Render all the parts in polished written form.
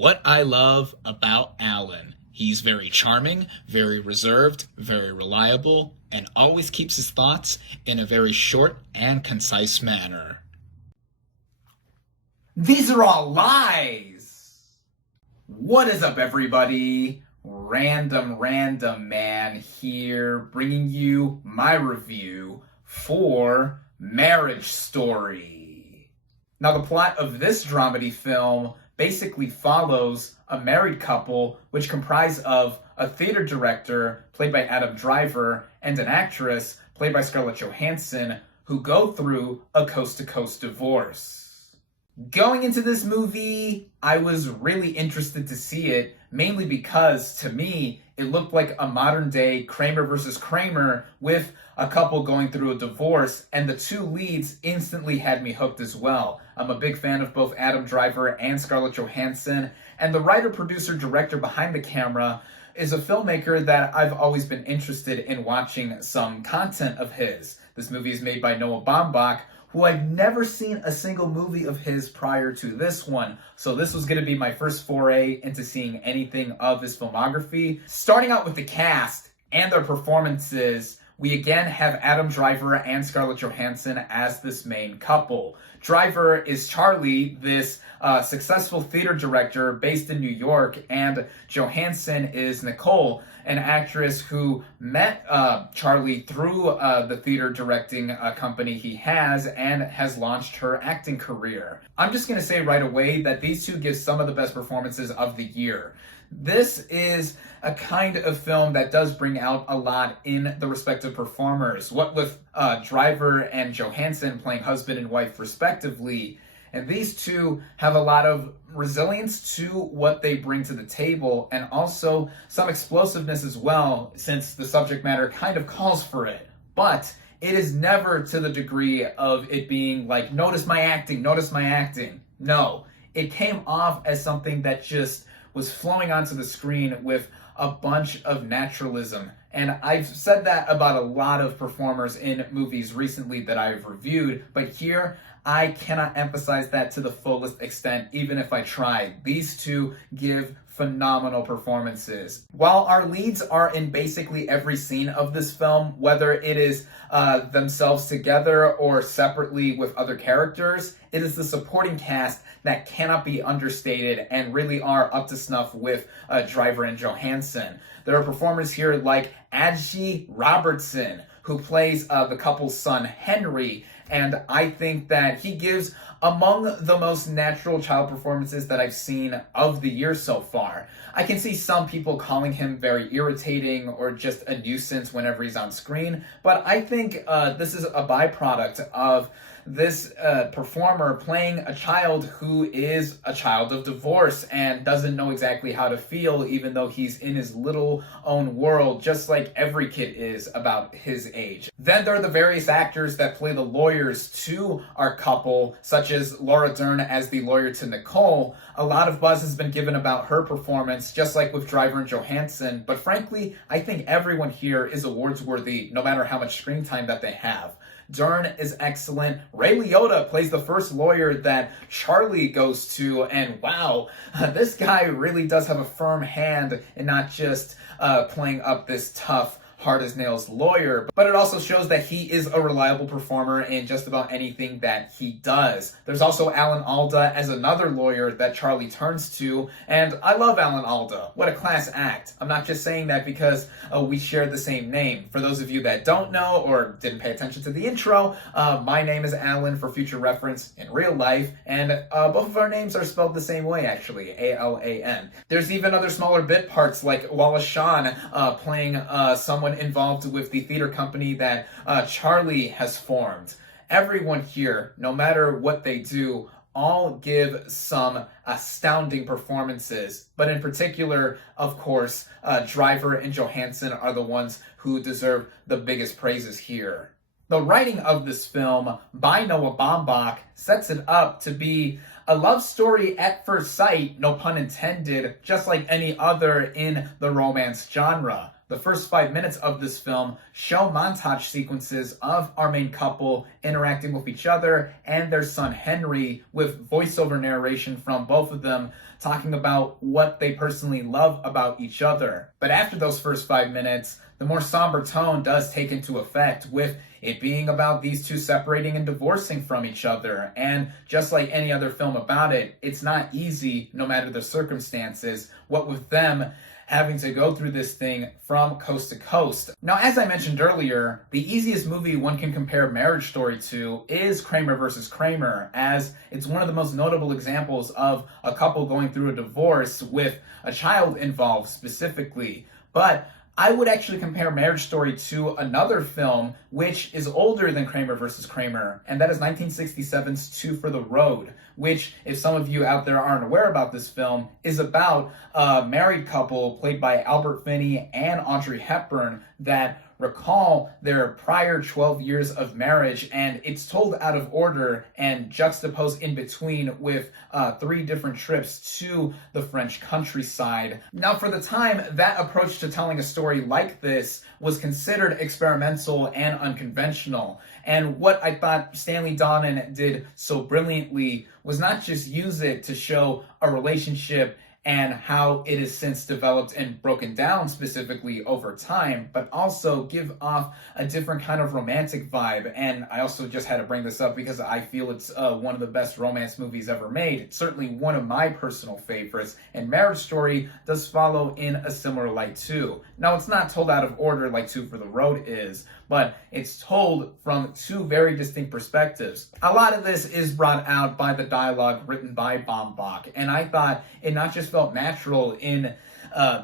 What I love about Alan. He's very charming, very reserved, very reliable, and always keeps his thoughts in a very short and concise manner. These are all lies! What is up, everybody? RandomRandomMan here, bringing you my review for Marriage Story. Now, the plot of this dramedy film basically follows a married couple which comprise of a theater director, played by Adam Driver, and an actress, played by Scarlett Johansson, who go through a coast-to-coast divorce. Going into this movie, I was really interested to see it, mainly because, to me, it looked like a modern-day Kramer versus Kramer with a couple going through a divorce, and the two leads instantly had me hooked as well. I'm a big fan of both Adam Driver and Scarlett Johansson, and the writer, producer, director behind the camera is a filmmaker that I've always been interested in watching some content of his. This movie is made by Noah Baumbach, who I've never seen a single movie of his prior to this one, so this was going to be my first foray into seeing anything of his filmography. Starting out with the cast and their performances, we again have Adam Driver and Scarlett Johansson as this main couple. Driver is Charlie, this successful theater director based in New York, and Johansson is Nicole, an actress who met Charlie through the theater directing company he has and has launched her acting career. I'm just going to say right away that these two give some of the best performances of the year. This is a kind of film that does bring out a lot in the respective performers. What with Driver and Johansson playing husband and wife respectively, and these two have a lot of resilience to what they bring to the table, and also some explosiveness as well, since the subject matter kind of calls for it. But it is never to the degree of it being like, notice my acting, notice my acting. No, it came off as something that just was flowing onto the screen with a bunch of naturalism. And I've said that about a lot of performers in movies recently that I've reviewed, but here I cannot emphasize that to the fullest extent, even if I tried. These two give phenomenal performances. While our leads are in basically every scene of this film, whether it is themselves together or separately with other characters, it is the supporting cast that cannot be understated and really are up to snuff with Driver and Johansson. There are performers here like Adji Robertson, who plays the couple's son Henry, and I think that he gives among the most natural child performances that I've seen of the year so far. I can see some people calling him very irritating or just a nuisance whenever he's on screen, but I think this is a byproduct of this performer playing a child who is a child of divorce and doesn't know exactly how to feel, even though he's in his little own world, just like every kid is about his age. Then there are the various actors that play the lawyers to our couple, such as Laura Dern as the lawyer to Nicole. A lot of buzz has been given about her performance, just like with Driver and Johansson, but frankly, I think everyone here is awards worthy, no matter how much screen time that they have. Dern is excellent. Ray Liotta plays the first lawyer that Charlie goes to, and wow, this guy really does have a firm hand in not just playing up this tough, hard-as-nails lawyer, but it also shows that he is a reliable performer in just about anything that he does. There's also Alan Alda as another lawyer that Charlie turns to, and I love Alan Alda. What a class act. I'm not just saying that because we share the same name. For those of you that don't know or didn't pay attention to the intro, my name is Alan for future reference in real life, and both of our names are spelled the same way, actually, A-L-A-N. There's even other smaller bit parts like Wallace Shawn playing someone involved with the theater company that Charlie has formed. Everyone here, no matter what they do, all give some astounding performances. But in particular, of course, Driver and Johansson are the ones who deserve the biggest praises here. The writing of this film by Noah Baumbach sets it up to be a love story at first sight, no pun intended, just like any other in the romance genre. The first 5 minutes of this film show montage sequences of our main couple interacting with each other and their son Henry, with voiceover narration from both of them talking about what they personally love about each other. But after those first 5 minutes, the more somber tone does take into effect, with it being about these two separating and divorcing from each other. And just like any other film about it, it's not easy no matter the circumstances, what with them having to go through this thing from coast to coast. Now, as I mentioned earlier, the easiest movie one can compare Marriage Story to is Kramer versus Kramer, as it's one of the most notable examples of a couple going through a divorce with a child involved specifically. But I would actually compare Marriage Story to another film which is older than Kramer versus Kramer, and that is 1967's Two for the Road, which, if some of you out there aren't aware about this film, is about a married couple played by Albert Finney and Audrey Hepburn that recall their prior 12 years of marriage, and it's told out of order and juxtaposed in between with 3 different trips to the French countryside. Now, for the time, that approach to telling a story like this was considered experimental and unconventional. And what I thought Stanley Donen did so brilliantly was not just use it to show a relationship and how it has since developed and broken down specifically over time, but also give off a different kind of romantic vibe. And I also just had to bring this up because I feel it's one of the best romance movies ever made. It's certainly one of my personal favorites, and Marriage Story does follow in a similar light too. Now, it's not told out of order like Two for the Road is, but it's told from 2 very distinct perspectives. A lot of this is brought out by the dialogue written by Baumbach, and I thought it not just felt natural in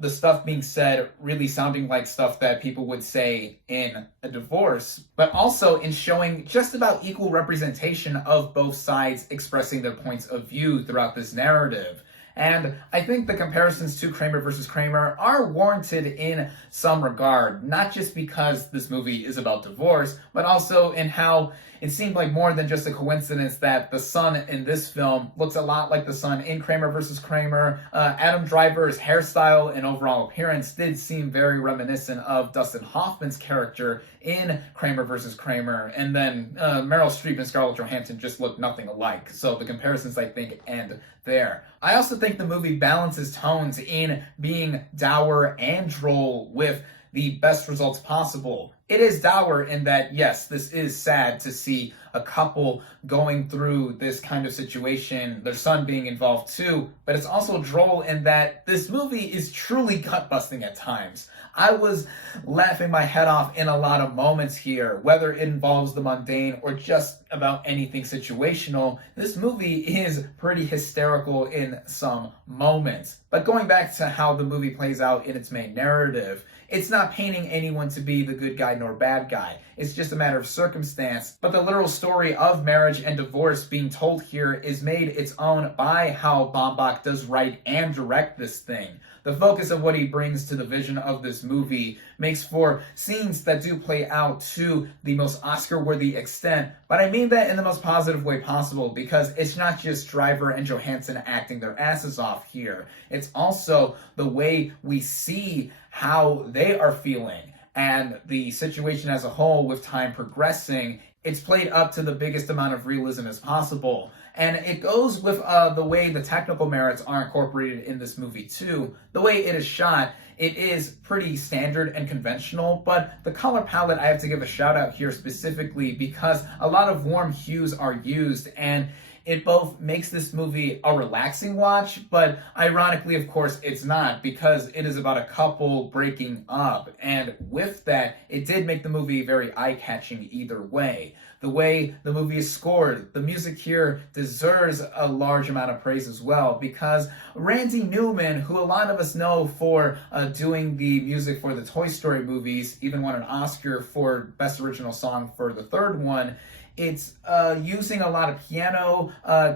the stuff being said really sounding like stuff that people would say in a divorce, but also in showing just about equal representation of both sides expressing their points of view throughout this narrative. And I think the comparisons to Kramer versus Kramer are warranted in some regard, not just because this movie is about divorce, but also in how it seemed like more than just a coincidence that the son in this film looks a lot like the son in Kramer versus Kramer. Adam Driver's hairstyle and overall appearance did seem very reminiscent of Dustin Hoffman's character in Kramer versus Kramer. And then Meryl Streep and Scarlett Johansson just look nothing alike. So the comparisons, I think, end there. I also think the movie balances tones in being dour and droll with the best results possible. It is dour in that, yes, this is sad to see a couple going through this kind of situation, their son being involved too, but it's also droll in that this movie is truly gut-busting at times. I was laughing my head off in a lot of moments here, whether it involves the mundane or just about anything situational. This movie is pretty hysterical in some moments. But going back to how the movie plays out in its main narrative, it's not painting anyone to be the good guy nor bad guy. It's just a matter of circumstance. But the literal story of marriage and divorce being told here is made its own by how Baumbach does write and direct this thing. The focus of what he brings to the vision of this movie makes for scenes that do play out to the most Oscar-worthy extent, but I mean that in the most positive way possible, because it's not just Driver and Johansson acting their asses off here. It's also the way we see how they are feeling and the situation as a whole with time progressing. It's played up to the biggest amount of realism as possible. And it goes with the way the technical merits are incorporated in this movie too. The way it is shot, it is pretty standard and conventional, but the color palette I have to give a shout out here specifically because a lot of warm hues are used, and it both makes this movie a relaxing watch, but ironically, of course, it's not, because it is about a couple breaking up. And with that, it did make the movie very eye-catching either way. The way the movie is scored, the music here deserves a large amount of praise as well, because Randy Newman, who a lot of us know for doing the music for the Toy Story movies, even won an Oscar for Best Original Song for the third one. It's using a lot of piano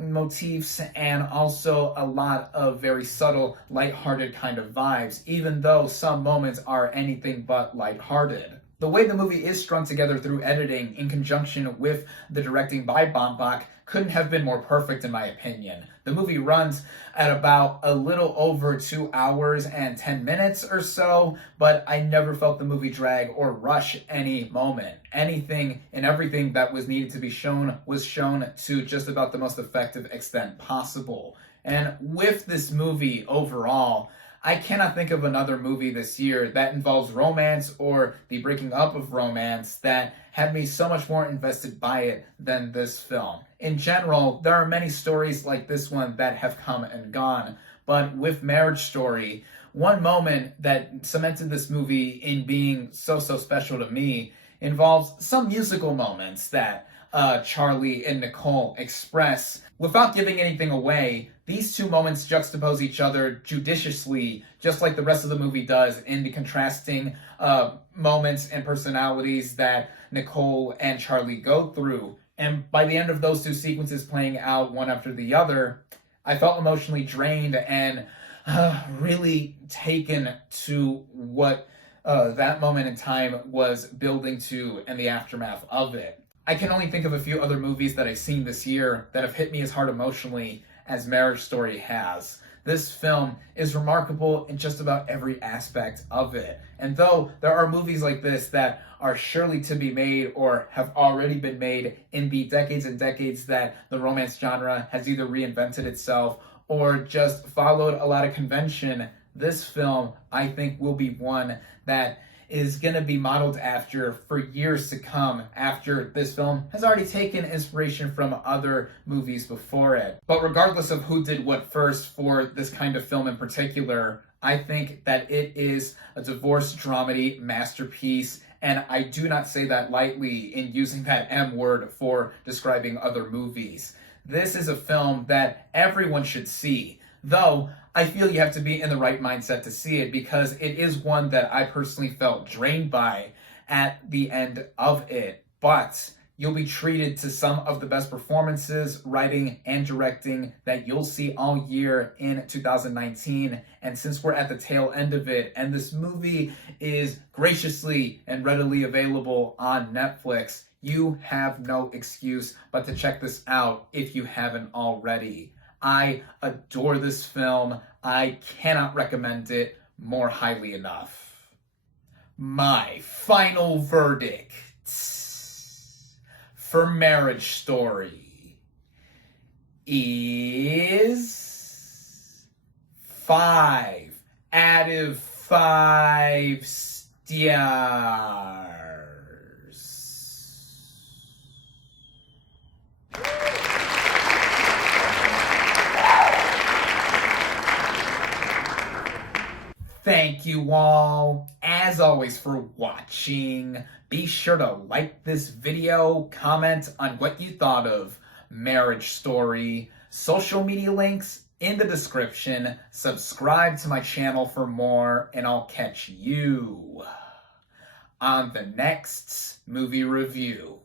motifs and also a lot of very subtle, lighthearted kind of vibes, even though some moments are anything but lighthearted. The way the movie is strung together through editing in conjunction with the directing by Baumbach couldn't have been more perfect in my opinion. The movie runs at about a little over 2 hours and 10 minutes or so, but I never felt the movie drag or rush any moment. Anything and everything that was needed to be shown was shown to just about the most effective extent possible. And with this movie overall, I cannot think of another movie this year that involves romance or the breaking up of romance that had me so much more invested by it than this film. In general, there are many stories like this one that have come and gone, but with Marriage Story, one moment that cemented this movie in being so special to me involves some musical moments that Charlie and Nicole express. Without giving anything away, these two moments juxtapose each other judiciously, just like the rest of the movie does, in the contrasting moments and personalities that Nicole and Charlie go through. And by the end of those two sequences playing out one after the other, I felt emotionally drained and really taken to what that moment in time was building to and the aftermath of it. I can only think of a few other movies that I've seen this year that have hit me as hard emotionally as Marriage Story has. This film is remarkable in just about every aspect of it. And though there are movies like this that are surely to be made or have already been made in the decades and decades that the romance genre has either reinvented itself or just followed a lot of convention, this film, I think, will be one that is going to be modeled after for years to come, after this film has already taken inspiration from other movies before it. But regardless of who did what first for this kind of film in particular, I think that it is a divorce dramedy masterpiece, and I do not say that lightly in using that M word for describing other movies. This is a film that everyone should see, though I feel you have to be in the right mindset to see it, because it is one that I personally felt drained by at the end of it. But you'll be treated to some of the best performances, writing, and directing that you'll see all year in 2019. And since we're at the tail end of it, and this movie is graciously and readily available on Netflix, you have no excuse but to check this out if you haven't already. I adore this film. I cannot recommend it more highly enough. My final verdict for Marriage Story is 5 out of 5 stars. Thank you all, as always, for watching. Be sure to like this video, comment on what you thought of Marriage Story, social media links in the description, subscribe to my channel for more, and I'll catch you on the next movie review.